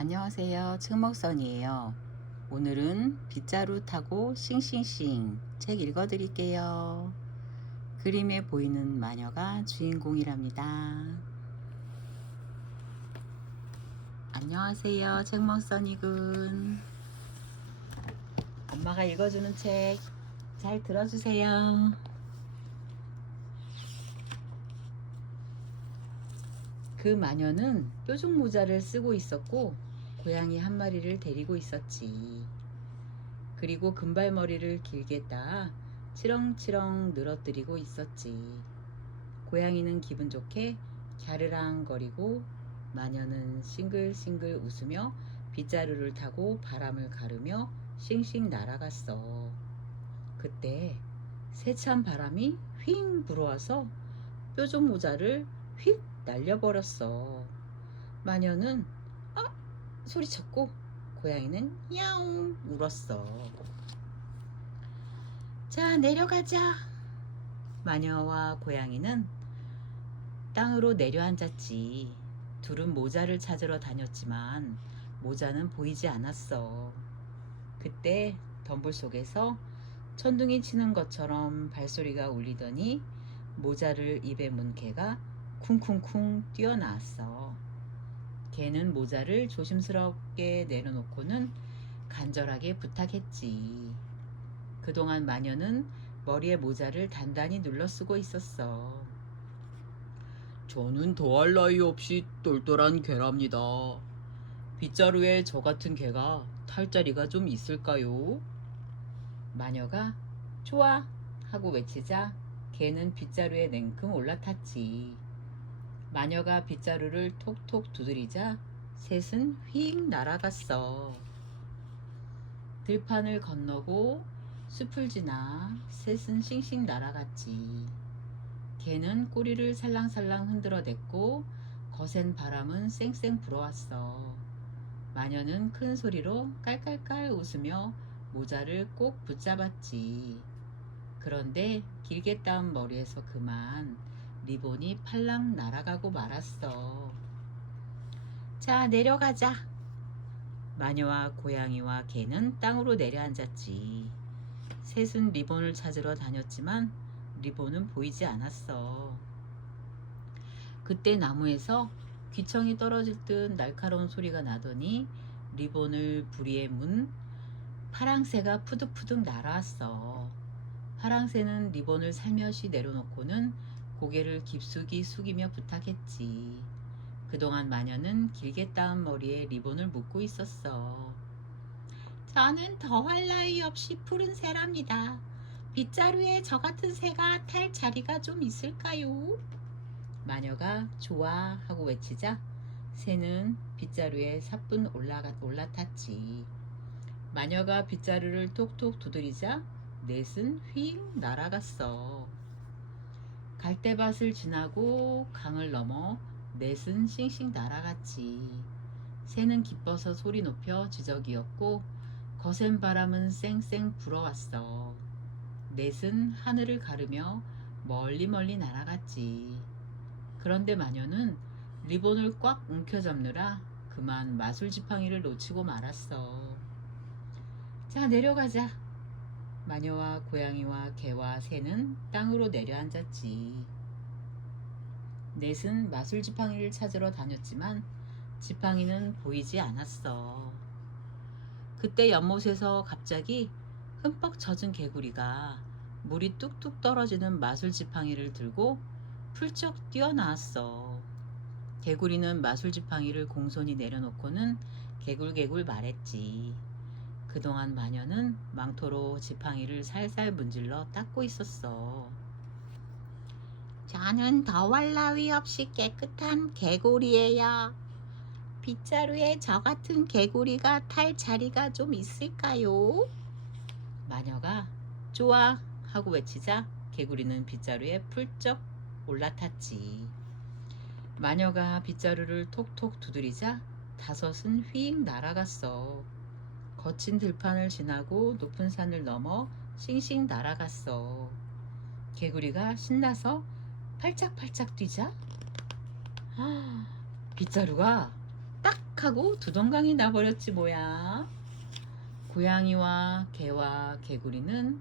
안녕하세요. 측목선이에요. 오늘은 빗자루 타고 싱싱싱 책 읽어 드릴게요. 그림에 보이는 마녀가 주인공이랍니다. 안녕하세요. 책먹선이군. 엄마가 읽어주는 책 잘 들어주세요. 그 마녀는 뾰족 모자를 쓰고 있었고 고양이 한 마리를 데리고 있었지. 그리고 금발머리를 길게 따 치렁치렁 늘어뜨리고 있었지. 고양이는 기분 좋게 갸르랑거리고 마녀는 싱글싱글 웃으며 빗자루를 타고 바람을 가르며 싱싱 날아갔어. 그때 세찬 바람이 휙 불어와서 뾰족 모자를 휙 날려버렸어. 마녀는 아 소리쳤고 고양이는 야옹 울었어. 자 내려가자. 마녀와 고양이는 땅으로 내려앉았지. 둘은 모자를 찾으러 다녔지만 모자는 보이지 않았어. 그때 덤불 속에서 천둥이 치는 것처럼 발소리가 울리더니 모자를 입에 문 개가 쿵쿵쿵 뛰어나왔어. 개는 모자를 조심스럽게 내려놓고는 간절하게 부탁했지. 그동안 마녀는 머리에 모자를 단단히 눌러 쓰고 있었어. 저는 더할 나위 없이 똘똘한 개랍니다. 빗자루에 저 같은 개가 탈 자리가 좀 있을까요? 마녀가 좋아 하고 외치자 개는 빗자루에 냉큼 올라탔지. 마녀가 빗자루를 톡톡 두드리자 셋은 휙 날아갔어. 들판을 건너고 숲을 지나 셋은 싱싱 날아갔지. 개는 꼬리를 살랑살랑 흔들어댔고 거센 바람은 쌩쌩 불어왔어. 마녀는 큰 소리로 깔깔깔 웃으며 모자를 꼭 붙잡았지. 그런데 길게 따은 머리에서 그만 리본이 팔랑 날아가고 말았어. 자, 내려가자. 마녀와 고양이와 개는 땅으로 내려앉았지. 셋은 리본을 찾으러 다녔지만 리본은 보이지 않았어. 그때 나무에서 귀청이 떨어질 듯 날카로운 소리가 나더니 리본을 부리에 문 파랑새가 푸득푸득 날아왔어. 파랑새는 리본을 살며시 내려놓고는 고개를 깊숙이 숙이며 부탁했지. 그동안 마녀는 길게 따은 머리에 리본을 묶고 있었어. 저는 더할 나위 없이 푸른 새랍니다. 빗자루에 저 같은 새가 탈 자리가 좀 있을까요? 마녀가 좋아 하고 외치자 새는 빗자루에 사뿐 올라가, 올라탔지. 마녀가 빗자루를 톡톡 두드리자 넷은 휙 날아갔어. 갈대밭을 지나고 강을 넘어 넷은 싱싱 날아갔지. 새는 기뻐서 소리 높여 지저귀었고 거센 바람은 쌩쌩 불어왔어. 넷은 하늘을 가르며 멀리 멀리 날아갔지. 그런데 마녀는 리본을 꽉 움켜잡느라 그만 마술 지팡이를 놓치고 말았어. 자, 내려가자. 마녀와 고양이와 개와 새는 땅으로 내려앉았지. 넷은 마술 지팡이를 찾으러 다녔지만 지팡이는 보이지 않았어. 그때 연못에서 갑자기 흠뻑 젖은 개구리가 물이 뚝뚝 떨어지는 마술 지팡이를 들고 풀쩍 뛰어나왔어. 개구리는 마술 지팡이를 공손히 내려놓고는 개굴개굴 말했지. 그동안 마녀는 망토로 지팡이를 살살 문질러 닦고 있었어. 저는 더할 나위 없이 깨끗한 개구리예요. 빗자루에 저 같은 개구리가 탈 자리가 좀 있을까요? 마녀가 좋아 하고 외치자 개구리는 빗자루에 풀쩍 올라탔지. 마녀가 빗자루를 톡톡 두드리자 다섯은 휙 날아갔어. 거친 들판을 지나고 높은 산을 넘어 싱싱 날아갔어. 개구리가 신나서 팔짝팔짝 뛰자 아, 빗자루가 딱 하고 두동강이 나버렸지 뭐야. 고양이와 개와 개구리는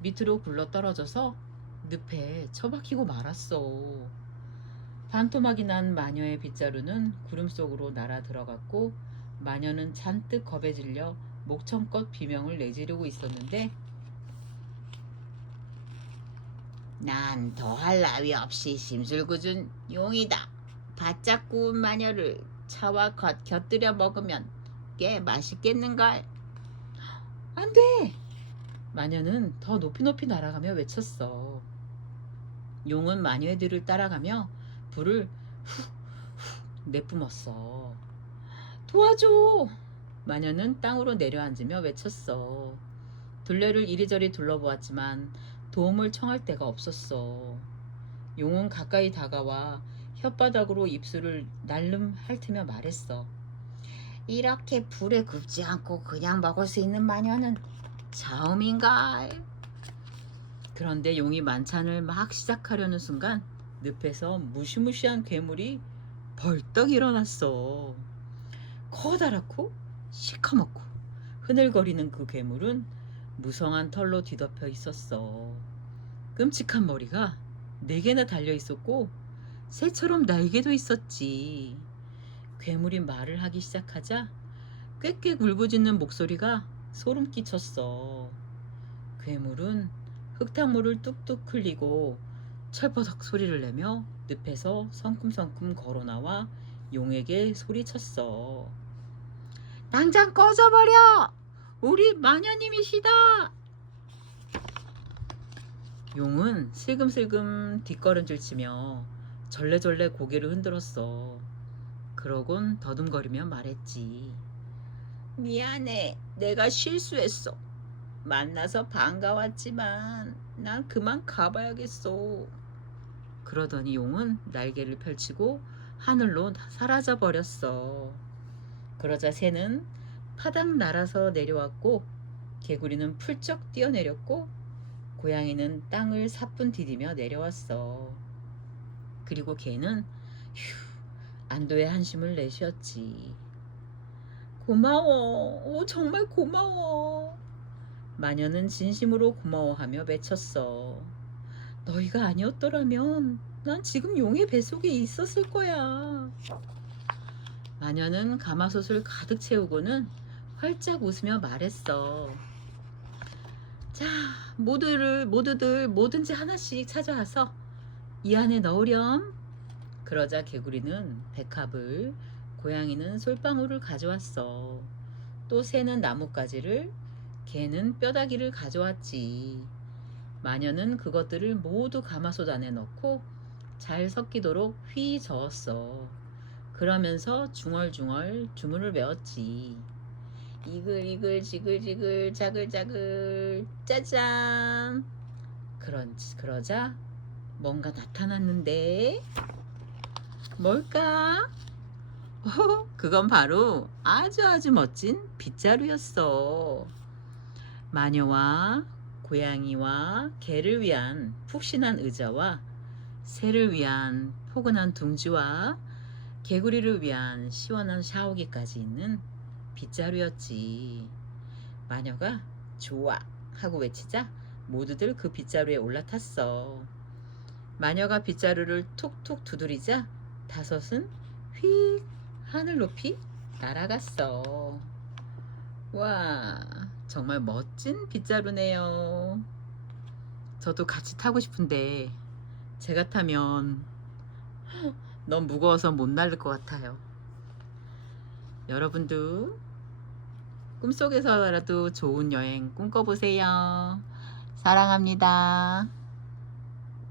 밑으로 굴러 떨어져서 늪에 처박히고 말았어. 반토막이 난 마녀의 빗자루는 구름 속으로 날아 들어갔고 마녀는 잔뜩 겁에 질려 목청껏 비명을 내지르고 있었는데 난 더할 나위 없이 심술궂은 용이다. 바짝 구운 마녀를 차와 겉 곁들여 먹으면 꽤 맛있겠는걸. 안 돼! 마녀는 더 높이 높이 날아가며 외쳤어. 용은 마녀의 뒤를 따라가며 불을 훅, 훅 내뿜었어. 도와줘! 마녀는 땅으로 내려앉으며 외쳤어. 둘레를 이리저리 둘러보았지만 도움을 청할 데가 없었어. 용은 가까이 다가와 혓바닥으로 입술을 날름 핥으며 말했어. 이렇게 불에 굽지 않고 그냥 먹을 수 있는 마녀는 처음인가? 그런데 용이 만찬을 막 시작하려는 순간 늪에서 무시무시한 괴물이 벌떡 일어났어. 커다랗고 시커멓고 흐늘거리는 그 괴물은 무성한 털로 뒤덮여 있었어. 끔찍한 머리가 네 개나 달려 있었고 새처럼 날개도 있었지. 괴물이 말을 하기 시작하자 꽥꽥 울부짖는 목소리가 소름 끼쳤어. 괴물은 흙탕물을 뚝뚝 흘리고 철버덕 소리를 내며 늪에서 성큼성큼 걸어 나와 용에게 소리쳤어. 당장 꺼져버려! 우리 마녀님이시다! 용은 슬금슬금 뒷걸음질 치며 절레절레 고개를 흔들었어. 그러곤 더듬거리며 말했지. 미안해. 내가 실수했어. 만나서 반가웠지만 난 그만 가봐야겠어. 그러더니 용은 날개를 펼치고 하늘로 사라져 버렸어. 그러자 새는 파닥 날아서 내려왔고 개구리는 풀쩍 뛰어내렸고 고양이는 땅을 사뿐 디디며 내려왔어. 그리고 개는 휴 안도의 한심을 내쉬었지. 고마워. 오, 정말 고마워. 마녀는 진심으로 고마워하며 외쳤어. 너희가 아니었더라면 난 지금 용의 뱃속에 있었을 거야. 마녀는 가마솥을 가득 채우고는 활짝 웃으며 말했어. 자, 모두를 모두들 뭐든지 하나씩 찾아와서 이 안에 넣으렴. 그러자 개구리는 백합을, 고양이는 솔방울을 가져왔어. 또 새는 나뭇가지를, 개는 뼈다귀를 가져왔지. 마녀는 그것들을 모두 가마솥 안에 넣고 잘 섞이도록 휘 저었어. 그러면서 중얼중얼 주문을 외웠지. 이글이글 지글지글 자글자글 짜잔. 그런 그러자 뭔가 나타났는데 뭘까? 어, 그건 바로 아주 아주 멋진 빗자루였어. 마녀와 고양이와 개를 위한 푹신한 의자와 새를 위한 포근한 둥지와 개구리를 위한 시원한 샤워기까지 있는 빗자루였지. 마녀가 좋아 하고 외치자 모두들 그 빗자루에 올라탔어. 마녀가 빗자루를 툭툭 두드리자 다섯은 휙 하늘 높이 날아갔어. 와, 정말 멋진 빗자루네요. 저도 같이 타고 싶은데 제가 타면 너무 무거워서 못 날릴 것 같아요. 여러분도 꿈속에서라도 좋은 여행 꿈꿔보세요. 사랑합니다.